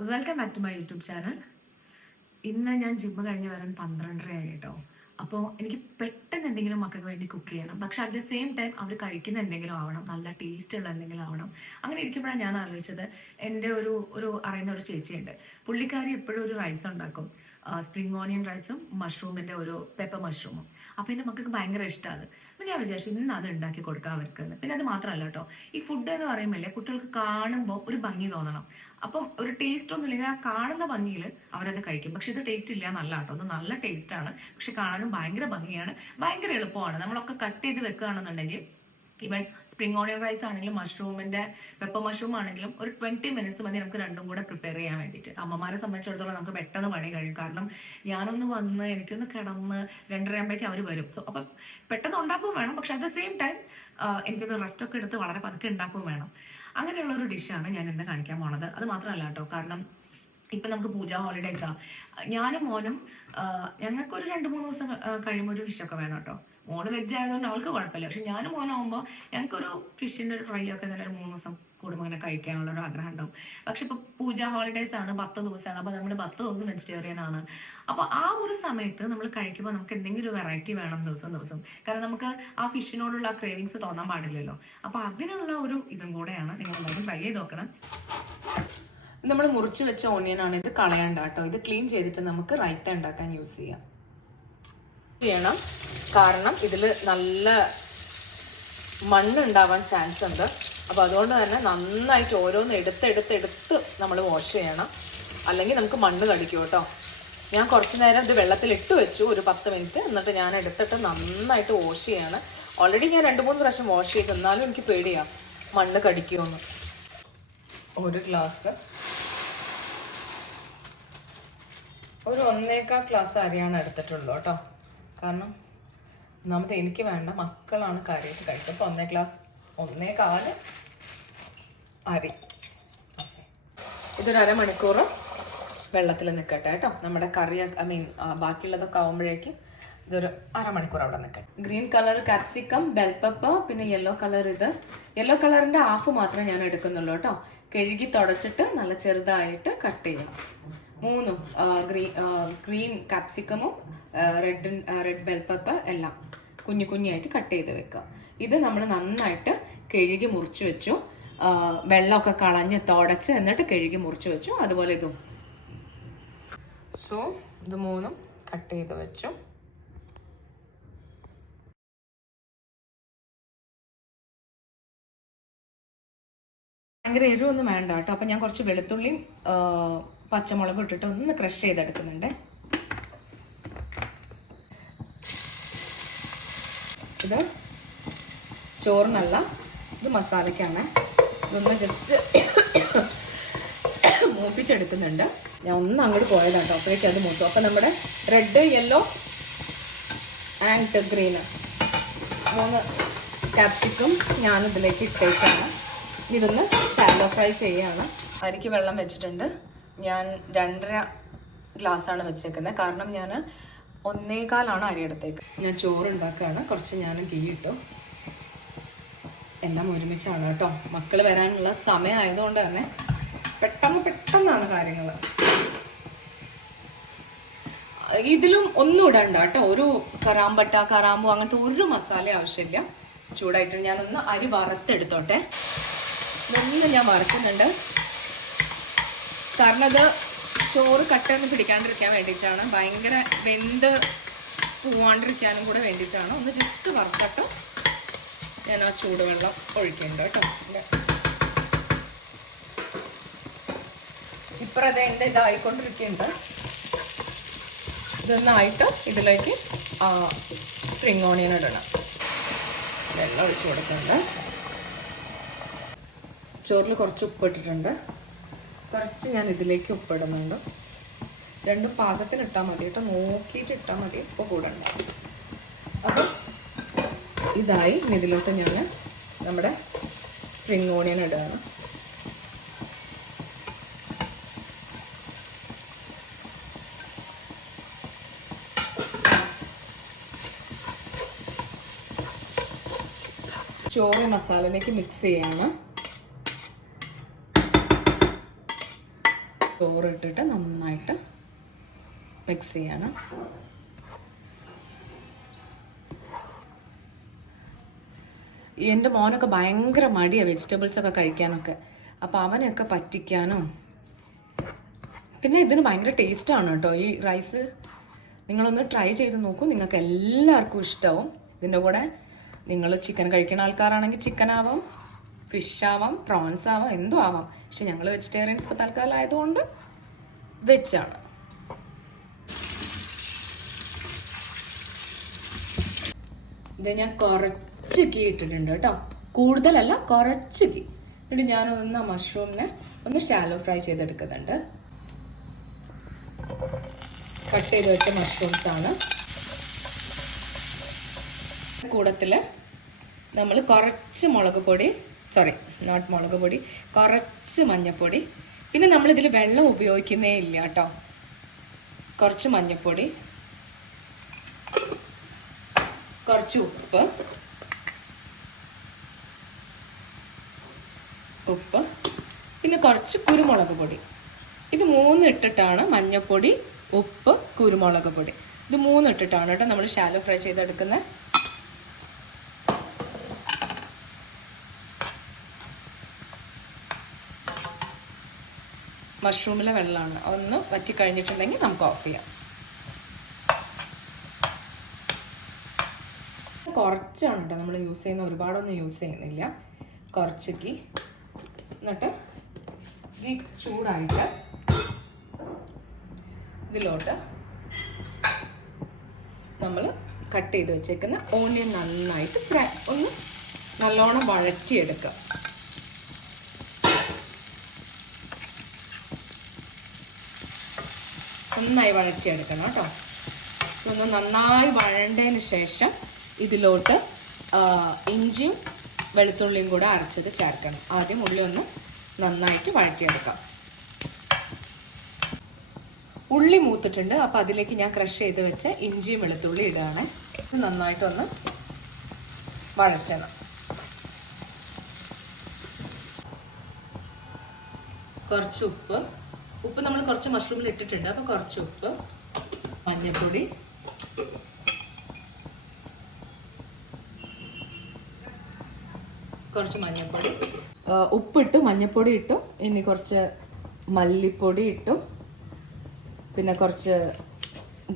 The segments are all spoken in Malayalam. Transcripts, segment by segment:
Welcome back to my YouTube channel. ഇന്ന് ഞാൻ ജിമ്മ് കഴിഞ്ഞ് വരാൻ 12:30 ആയി കേട്ടോ. അപ്പോൾ എനിക്ക് പെട്ടെന്ന് എന്തെങ്കിലും മക്കൾക്ക് വേണ്ടി കുക്ക് ചെയ്യണം. പക്ഷെ അറ്റ് ദ സെയിം ടൈം അവർ കഴിക്കുന്ന എന്തെങ്കിലും ആവണം, നല്ല ടേസ്റ്റ് ഉള്ള എന്തെങ്കിലും ആവണം. അങ്ങനെ ഇരിക്കുമ്പോഴാണ് ഞാൻ ആലോചിച്ചത്, എൻ്റെ ഒരു അറിയുന്ന ഒരു ചേച്ചിയുണ്ട്. പുള്ളിക്കാരി എപ്പോഴും ഒരു റൈസ് ഉണ്ടാക്കും, സ്പ്രിംഗ് ഓണിയൻ റൈസും മഷ്റൂമിൻ്റെ ഒരു പെപ്പർ മഷ്റൂമും. അപ്പോൾ എൻ്റെ മക്കൾക്ക് ഭയങ്കര ഇഷ്ടമാണ്. അപ്പോൾ ഞാൻ വിചാരിച്ചു ഇന്ന് അത് ഉണ്ടാക്കി കൊടുക്കാം അവർക്ക്. പിന്നെ അത് മാത്രമല്ല കേട്ടോ, ഈ ഫുഡ് എന്ന് പറയുമ്പോൾ കുട്ടികൾക്ക് കാണുമ്പോൾ ഒരു ഭംഗി തോന്നണം. അപ്പം ഒരു ടേസ്റ്റ് ഒന്നും ഇല്ലെങ്കിൽ ആ കാണുന്ന ഭംഗിയിൽ അവരത് കഴിക്കും. പക്ഷെ ഇത് ടേസ്റ്റ് ഇല്ല എന്നല്ല കേട്ടോ, അത് നല്ല ടേസ്റ്റ് ആണ്. പക്ഷെ കാണാനും ഭയങ്കര ഭംഗിയാണ്, ഭയങ്കര എളുപ്പമാണ്. നമ്മളൊക്കെ കട്ട് ചെയ്ത് വെക്കുകയാണെന്നുണ്ടെങ്കിൽ ഈവൻ സ്പ്രിംഗ് ഓണിയൻ റൈസ് ആണെങ്കിലും മഷ്റൂമിന്റെ പെപ്പർ മഷ്റൂം ആണെങ്കിലും ഒരു 20 മിനിറ്റ്സ് മതി നമുക്ക് രണ്ടും കൂടെ പ്രിപ്പയർ ചെയ്യാൻ വേണ്ടിയിട്ട്. അമ്മമാരെ സംബന്ധിച്ചിടത്തോളം നമുക്ക് പെട്ടെന്ന് പണി കഴിയും. കാരണം ഞാനൊന്ന് വന്ന് എനിക്കൊന്ന് കിടന്ന് 2:30 ആകുമ്പോഴേക്കും അവർ വരും. സോ അപ്പം പെട്ടെന്ന് ഉണ്ടാക്കുകയും വേണം, പക്ഷെ അറ്റ് ദ സെയിം ടൈം എനിക്കൊന്ന് റെസ്റ്റ് ഒക്കെ എടുത്ത് വളരെ പതുക്കെ ഉണ്ടാക്കുകയും വേണം. അങ്ങനെയുള്ള ഒരു ഡിഷാണ് ഞാൻ ഇന്ന് കാണിക്കാൻ പോണത്. അത് മാത്രമല്ല കേട്ടോ, കാരണം ഇപ്പൊ നമുക്ക് പൂജ ഹോളിഡേയ്സാ. ഞാനും മോനും ഞങ്ങൾക്കൊരു 2-3 ദിവസം കഴിയുമ്പോൾ ഒരു ഫിഷൊക്കെ വേണം കേട്ടോ. മോള് വെജ് ആയതുകൊണ്ട് അവൾക്ക് കുഴപ്പമില്ല. പക്ഷെ ഞാനും മോനാകുമ്പോൾ ഞങ്ങൾക്കൊരു ഫിഷിന്റെ ഒരു ഫ്രൈ ഒക്കെ ഇങ്ങനെ ഒരു 3 ദിവസം കൂടുമ്പോൾ ഇങ്ങനെ കഴിക്കാനുള്ള ഒരു ആഗ്രഹം ഉണ്ടാവും. പക്ഷെ ഇപ്പൊ പൂജ ഹോളിഡേയ്സ് ആണ്, 10 ദിവസമാണ്. അപ്പൊ നമ്മൾ 10 ദിവസം വെജിറ്റേറിയൻ ആണ്. അപ്പൊ ആ ഒരു സമയത്ത് നമ്മൾ കഴിക്കുമ്പോൾ നമുക്ക് എന്തെങ്കിലും ഒരു വെറൈറ്റി വേണം ദിവസം. കാരണം നമുക്ക് ആ ഫിഷിനോടുള്ള ആ ക്രേവിങ്സ് തോന്നാൻ പാടില്ലല്ലോ. അപ്പൊ അതിനുള്ള ഒരു ഇതും കൂടെയാണ്. നിങ്ങൾ എല്ലാവരും ട്രൈ ചെയ്ത് നോക്കണം. നമ്മൾ മുറിച്ച് വെച്ച ഓണിയനാണ്, ഇത് കളയണ്ട കേട്ടോ. ഇത് ക്ലീൻ ചെയ്തിട്ട് നമുക്ക് റൈത്ത ഉണ്ടാക്കാൻ യൂസ് ചെയ്യണം. കാരണം ഇതിൽ നല്ല മണ്ണുണ്ടാവാൻ ചാൻസ് ഉണ്ട്. അപ്പോൾ അതുകൊണ്ട് തന്നെ നന്നായിട്ട് ഓരോന്ന് എടുത്ത് നമ്മൾ വാഷ് ചെയ്യണം, അല്ലെങ്കിൽ നമുക്ക് മണ്ണ് കടിക്കും കേട്ടോ. ഞാൻ കുറച്ച് നേരം ഇത് വെള്ളത്തിൽ ഇട്ട് വെച്ചു, ഒരു 10 മിനിറ്റ്. എന്നിട്ട് ഞാൻ എടുത്തിട്ട് നന്നായിട്ട് വാഷ് ചെയ്യാണ്. ഓൾറെഡി ഞാൻ 2-3 പ്രാവശ്യം വാഷ് ചെയ്ത്, എന്നാലും എനിക്ക് പേടിയാണ് മണ്ണ് കടിക്കുമെന്ന്. ഒരു ഗ്ലാസ്, ഒരു 1.25 ഗ്ലാസ് അരിയാണ് എടുത്തിട്ടുള്ളൂ കേട്ടോ. കാരണം ഒന്നാമത് എനിക്ക് വേണ്ട, മക്കളാണ് കാര്യമായിട്ട് കഴിക്കുക. അപ്പോൾ 1.25 അരി. ഇതൊരു അരമണിക്കൂർ വെള്ളത്തിൽ നിൽക്കട്ടെ കേട്ടോ. നമ്മുടെ കറി ബാക്കിയുള്ളതൊക്കെ ആകുമ്പോഴേക്കും ഇതൊരു അരമണിക്കൂർ അവിടെ നിൽക്കട്ടെ. Green colour capsicum, bell pepper, പിന്നെ യെല്ലോ കളർ. ഇത് യെല്ലോ കളറിൻ്റെ ഹാഫ് മാത്രമേ ഞാൻ എടുക്കുന്നുള്ളൂ കേട്ടോ. കഴുകി തുടച്ചിട്ട് നല്ല ചെറുതായിട്ട് കട്ട് ചെയ്യണം. 3 ഗ്രീൻ ക്യാപ്സിക്കമും റെഡ് ബെൽ പെപ്പർ എല്ലാം കുഞ്ഞായിട്ട് കട്ട് ചെയ്ത് വെക്കുക. ഇത് നമ്മൾ നന്നായിട്ട് കഴുകി മുറിച്ച് വെച്ചു, വെള്ളമൊക്കെ കളഞ്ഞ് തുടച്ച് എന്നിട്ട് കഴുകി മുറിച്ച് വെച്ചു. അതുപോലെ ഇതും. സോ ഇത് 3 കട്ട് ചെയ്ത് വെച്ചു. ഭയങ്കര എരിവൊന്നും വേണ്ട കേട്ടോ. അപ്പം ഞാൻ കുറച്ച് വെളുത്തുള്ളിയും പച്ചമുളകും ഇട്ടിട്ട് ഒന്ന് ക്രഷ് ചെയ്തെടുക്കുന്നുണ്ട്. ഇത് ചോറിനല്ല, ഇത് മസാലയ്ക്കാണ്. ഇതൊന്ന് ജസ്റ്റ് മൂപ്പിച്ചെടുക്കുന്നുണ്ട്. ഞാൻ ഒന്ന് അങ്ങോട്ട് പോയതാണ് കേട്ടോ, അപ്പോഴേക്കും അത് മൂത്തു. അപ്പം നമ്മുടെ red, yellow and green 3 capsicum ഞാനിതിലേക്ക് ഇട്ടേക്കാണ്. ഇതൊന്ന് ഷാലോ ഫ്രൈ ചെയ്യുകയാണ്. അരിക്ക് വെള്ളം വെച്ചിട്ടുണ്ട്. ഞാൻ 2.5 ഗ്ലാസ്സാണ് വെച്ചേക്കുന്നത്. കാരണം ഞാൻ 1.25 അരി എടുത്തേക്ക്. ഞാൻ ചോറ് ഉണ്ടാക്കുകയാണ്. കുറച്ച് ഞാൻ ഗീ ഇട്ടു. എല്ലാം ഒരുമിച്ചാണ് കേട്ടോ. മക്കൾ വരാനുള്ള സമയമായതുകൊണ്ട് തന്നെ പെട്ടെന്നാണ് കാര്യങ്ങൾ. ഇതിലും ഒന്നും ഇടണ്ട കേട്ടോ. ഒരു കറാമ്പോ അങ്ങനത്തെ ഒരു മസാല ആവശ്യമില്ല. ചൂടായിട്ട് ഞാനൊന്ന് അരി വറുത്തെടുത്തോട്ടെ. ഒന്ന് ഞാൻ വറുക്കുന്നുണ്ട്. കാരണം അത് ചോറ് കട്ടൊന്ന് പിടിക്കാണ്ടിരിക്കാൻ വേണ്ടിയിട്ടാണ്, ഭയങ്കര വെന്ത് പോവാണ്ടിരിക്കാനും കൂടെ വേണ്ടിയിട്ടാണ്. ഒന്ന് ജസ്റ്റ് വറുത്തിട്ട് ഞാൻ ആ ചൂടുവെള്ളം ഒഴിക്കുന്നുണ്ട് കേട്ടോ. ഇപ്പറത് എൻ്റെ ഇതായിക്കൊണ്ടിരിക്കുന്നുണ്ട്. ഇതൊന്നായിട്ട് ഇതിലേക്ക് സ്പ്രിംഗ് ഓണിയൻ ഇടണം. വെള്ളം ഒഴിച്ചു കൊടുക്കുന്നുണ്ട്. ചോറിൽ കുറച്ച് ഉപ്പിട്ടിട്ടുണ്ട്. കുറച്ച് ഞാൻ ഇതിലേക്ക് ഉപ്പിടുന്നുണ്ട്. 2 പാകത്തിന് ഇട്ടാൽ മതി കേട്ടോ, നോക്കിയിട്ട് ഇട്ടാൽ മതി, ഉപ്പ് കൂടണ്ട. അപ്പം ഇതായി. ഇതിലോട്ട് ഞാൻ നമ്മുടെ സ്പ്രിംഗ് ഓണിയൻ ഇടുകയാണ്. ചോറ് മസാലയിലേക്ക് മിക്സ് ചെയ്യാണ്. ചോറ് ഇട്ടിട്ട് നന്നായിട്ട് മിക്സ് ചെയ്യണം. എൻ്റെ മോനൊക്കെ ഭയങ്കര മടിയാണ് വെജിറ്റബിൾസൊക്കെ കഴിക്കാനൊക്കെ. അപ്പോൾ അവനെയൊക്കെ പറ്റിക്കാനും. പിന്നെ ഇതിന് ഭയങ്കര ടേസ്റ്റാണ് കേട്ടോ ഈ റൈസ്. നിങ്ങളൊന്ന് ട്രൈ ചെയ്ത് നോക്കൂ, നിങ്ങൾക്ക് എല്ലാവർക്കും ഇഷ്ടമാവും. ഇതിൻ്റെ കൂടെ നിങ്ങൾ ചിക്കൻ കഴിക്കുന്ന ആൾക്കാരാണെങ്കിൽ ചിക്കൻ ആവാം, ഫിഷ് ആവാം, പ്രോൺസ് ആവാം, എന്തും ആവാം. പക്ഷെ ഞങ്ങൾ വെജിറ്റേറിയൻസ് ഇപ്പോൾ തൽക്കാലം ആയതുകൊണ്ട് വെജാണ്. ഇത് ഞാൻ കുറച്ച് ഗീ ഇട്ടിട്ടുണ്ട് കേട്ടോ, കൂടുതലല്ല, കുറച്ച് ഗീ. എന്നിട്ട് ഞാനൊന്ന് മഷ്റൂമിനെ ഒന്ന് ഷാലോ ഫ്രൈ ചെയ്തെടുക്കുന്നുണ്ട്. കട്ട് ചെയ്ത് വെച്ച മഷ്റൂംസ് ആണ്. കൂടത്തിൽ നമ്മൾ കുറച്ച് മുളക് പൊടി, കുറച്ച് മഞ്ഞൾപ്പൊടി, പിന്നെ നമ്മളിതിൽ വെള്ളം ഉപയോഗിക്കുന്നേ ഇല്ല കേട്ടോ. കുറച്ച് മഞ്ഞൾപ്പൊടി, കുറച്ച് ഉപ്പ്, പിന്നെ കുറച്ച് കുരുമുളക് പൊടി. ഇത് 3 ഇട്ടിട്ടാണ്, മഞ്ഞൾപ്പൊടി, ഉപ്പ്, കുരുമുളക് പൊടി, ഇത് 3 ഇട്ടിട്ടാണ് കേട്ടോ നമ്മൾ ഷാലോ ഫ്രൈ ചെയ്തെടുക്കുന്നത്. മഷ്റൂമിലെ വെള്ളമാണ്, ഒന്ന് വറ്റി കഴിഞ്ഞിട്ടുണ്ടെങ്കിൽ നമുക്ക് ഓഫ് ചെയ്യാം. കുറച്ചാണ് കേട്ടോ നമ്മൾ യൂസ് ചെയ്യുന്ന, ഒരുപാടൊന്നും യൂസ് ചെയ്യുന്നില്ല. കുറച്ച് ഗീ. എന്നിട്ട് ഗീ ചൂടായിട്ട് ഇതിലോട്ട് നമ്മൾ കട്ട് ചെയ്ത് വെച്ചേക്കുന്ന ഓണിയൻ നന്നായിട്ട് ഒന്ന് നല്ലോണം വഴറ്റിയെടുക്കുക. നന്നായി വഴറ്റിയെടുക്കണം കേട്ടോ. ഒന്ന് നന്നായി വഴണ്ടതിന് ശേഷം ഇതിലോട്ട് ഇഞ്ചിയും വെളുത്തുള്ളിയും കൂടെ അരച്ചത് ചേർക്കണം. ആദ്യം ഉള്ളി ഒന്ന് നന്നായിട്ട് വഴറ്റിയെടുക്കാം. ഉള്ളി മൂത്തിട്ടുണ്ട്, അപ്പോൾ അതിലേക്ക് ഞാൻ ക്രഷ് ചെയ്ത് വെച്ച ഇഞ്ചിയും വെളുത്തുള്ളി ഇടുകയാണ്. ഇത് നന്നായിട്ടൊന്ന് വഴറ്റണം. കുറച്ച് ഉപ്പ് നമ്മൾ കുറച്ച് മഷ്റൂമിൽ ഇട്ടിട്ടുണ്ട്, അപ്പോൾ കുറച്ച് ഉപ്പ്, മഞ്ഞൾപ്പൊടി, കുറച്ച് മഞ്ഞൾപ്പൊടി, ഉപ്പിട്ടു, മഞ്ഞൾപ്പൊടി ഇട്ടു, ഇനി കുറച്ച് മല്ലിപ്പൊടി ഇട്ടു, പിന്നെ കുറച്ച്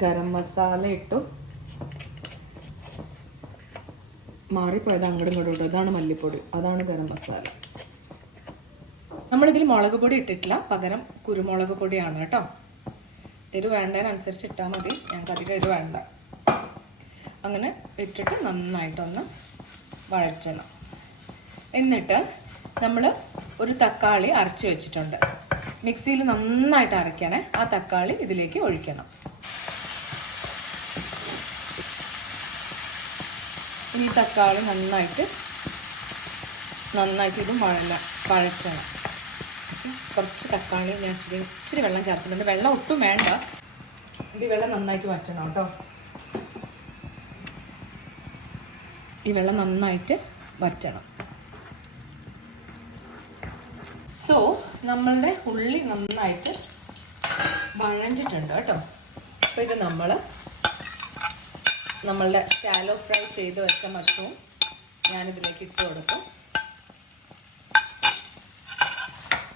ഗരം മസാല ഇട്ടു. മാറിപ്പോയത് അങ്ങോട്ടും ഇങ്ങോട്ടും ഇട്ടു. അതാണ് മല്ലിപ്പൊടി, അതാണ് ഗരം മസാല. നമ്മളിതിൽ മുളക് പൊടി ഇട്ടിട്ടില്ല, പകരം കുരുമുളക് പൊടിയാണ് കേട്ടോ. എരിവ് വേണ്ടതിനനുസരിച്ച് ഇട്ടാൽ മതി, ഞങ്ങൾക്ക് അധികം എരിവ് വേണ്ട. അങ്ങനെ ഇട്ടിട്ട് നന്നായിട്ടൊന്ന് വഴറ്റണം. എന്നിട്ട് നമ്മൾ ഒരു തക്കാളി അരച്ച് വെച്ചിട്ടുണ്ട്, മിക്സിയിൽ നന്നായിട്ട് അരയ്ക്കണേ. ആ തക്കാളി ഇതിലേക്ക് ഒഴിക്കണം. ഇനി തക്കാളി നന്നായിട്ട് ഇതും വഴറ്റണം. കുറച്ച് തക്കാളി ഞാൻ ഇച്ചിരി വെള്ളം ചേർക്കുന്നുണ്ട്. വെള്ളം ഒട്ടും വേണ്ട, ഇത് വെള്ളം നന്നായിട്ട് വറ്റണം കേട്ടോ. ഈ വെള്ളം നന്നായിട്ട് വറ്റണം. സോ നമ്മളുടെ ഉള്ളി നന്നായിട്ട് വഴഞ്ഞിട്ടുണ്ട് കേട്ടോ. അപ്പോൾ ഇത് നമ്മളുടെ ഷാലോ ഫ്രൈ ചെയ്ത് വെച്ച മഷ്റൂം ഞാനിതിലേക്ക് ഇട്ട് കൊടുക്കും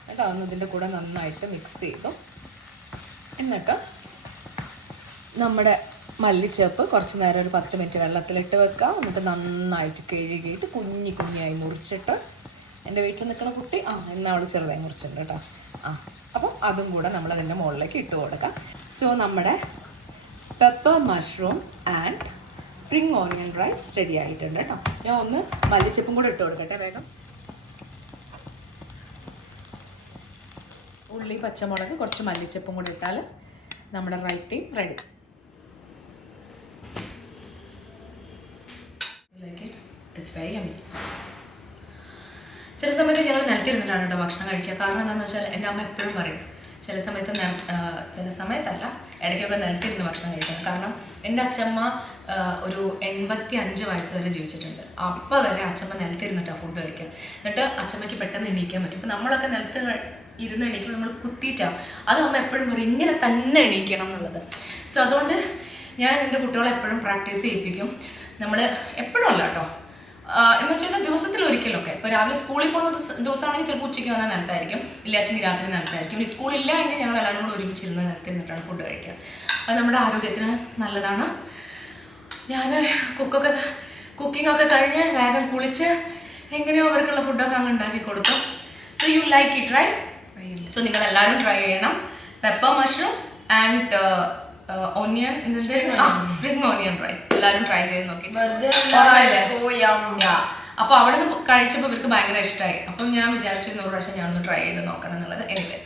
കേട്ടോ. ഒന്ന് ഇതിൻ്റെ കൂടെ നന്നായിട്ട് മിക്സ് ചെയ്തു. എന്നിട്ട് നമ്മുടെ മല്ലിച്ചേപ്പ് കുറച്ച് നേരം ഒരു 10 മിനിറ്റ് വെള്ളത്തിലിട്ട് വെക്കുക. എന്നിട്ട് നന്നായിട്ട് കഴുകിയിട്ട് കുഞ്ഞായി മുറിച്ചിട്ട്, എൻ്റെ വീട്ടിൽ നിൽക്കുന്ന കുട്ടി എന്നാൽ അവൾ ചെറുതായി മുറിച്ചിട്ടുണ്ട് കേട്ടോ. അപ്പം അതും കൂടെ നമ്മൾ അതിൻ്റെ മുകളിലേക്ക് ഇട്ട് കൊടുക്കാം. സോ നമ്മുടെ pepper mushroom and spring onion rice ready ആയിട്ടുണ്ട് കേട്ടോ. ഞാൻ ഒന്ന് മല്ലിച്ചപ്പും കൂടെ ഇട്ട് കൊടുക്കട്ടെ വേഗം. ഉള്ളി, പച്ചമുളക്, കുറച്ച് മല്ലിച്ചപ്പും കൂടെ ഇട്ടാൽ നമ്മുടെ റൈത്തയും റെഡി. It's very yummy. ചില സമയത്ത് ഞങ്ങൾ നിലത്തിരുന്നിട്ടാണ് കേട്ടോ ഭക്ഷണം കഴിക്കുക. കാരണം എന്താണെന്ന് വെച്ചാൽ എൻ്റെ അമ്മ എപ്പോഴും പറയും ചില സമയത്തല്ല, ഇടയ്ക്കൊക്കെ നിലത്തിരുന്ന് ഭക്ഷണം കഴിക്കണം. കാരണം എൻ്റെ അച്ഛമ്മ ഒരു 85 വയസ്സ് വരെ ജീവിച്ചിട്ടുണ്ട്. അപ്പോൾ വരെ അച്ഛമ്മ നിലത്തിരുന്നിട്ടാണ് ഫുഡ് കഴിക്കുക. എന്നിട്ട് അച്ഛമ്മയ്ക്ക് പെട്ടെന്ന് എണീക്കാൻ പറ്റും. അപ്പോൾ നമ്മളൊക്കെ നിലത്ത് ഇരുന്ന് എണീക്കുമ്പോൾ നമ്മൾ കുത്തിയിട്ടാവും. അത് അമ്മ എപ്പോഴും പറയും ഇങ്ങനെ തന്നെ എണീക്കണം എന്നുള്ളത്. സോ അതുകൊണ്ട് ഞാൻ എൻ്റെ കുട്ടികളെ എപ്പോഴും പ്രാക്ടീസ് ചെയ്യിപ്പിക്കും. നമ്മൾ എപ്പോഴും അല്ല കേട്ടോ, എന്ന് വെച്ചാൽ ദിവസത്തിൽ ഒരിക്കലൊക്കെ. ഇപ്പോൾ രാവിലെ സ്കൂളിൽ പോകുന്ന ദിവസമാണെങ്കിൽ ചിലപ്പോൾ ഉച്ചയ്ക്ക് വന്നാൽ നേരത്തായിരിക്കും, ഇല്ലാച്ചെങ്കിൽ രാത്രി നേരത്തായിരിക്കും. ഇനി സ്കൂളില്ല എങ്കിൽ ഞങ്ങൾ എല്ലാവരും കൂടെ ഒരുമിച്ചിരുന്ന് നേരത്തിരുന്നിട്ടാണ് ഫുഡ് കഴിക്കുക. അത് നമ്മുടെ ആരോഗ്യത്തിന് നല്ലതാണ്. ഞാൻ കുക്കിങ്ങൊക്കെ കഴിഞ്ഞ് വേഗം കുളിച്ച് എങ്ങനെയോ അവർക്കുള്ള ഫുഡൊക്കെ അങ്ങ് ഉണ്ടാക്കി കൊടുത്തു. So you like it right? So നിങ്ങൾ എല്ലാവരും ട്രൈ ചെയ്യണം. Pepper mushroom and onion, spring onion rice എല്ലാവരും ട്രൈ ചെയ്ത് നോക്കി. അപ്പോൾ അവിടെ നിന്ന് കഴിച്ചപ്പോൾ ഇവർക്ക് ഭയങ്കര ഇഷ്ടമായി. അപ്പം ഞാൻ വിചാരിച്ചു 100 പ്രാവശ്യം ഞാനൊന്ന് ട്രൈ ചെയ്ത് നോക്കണം എന്നുള്ളത്. എനിവേ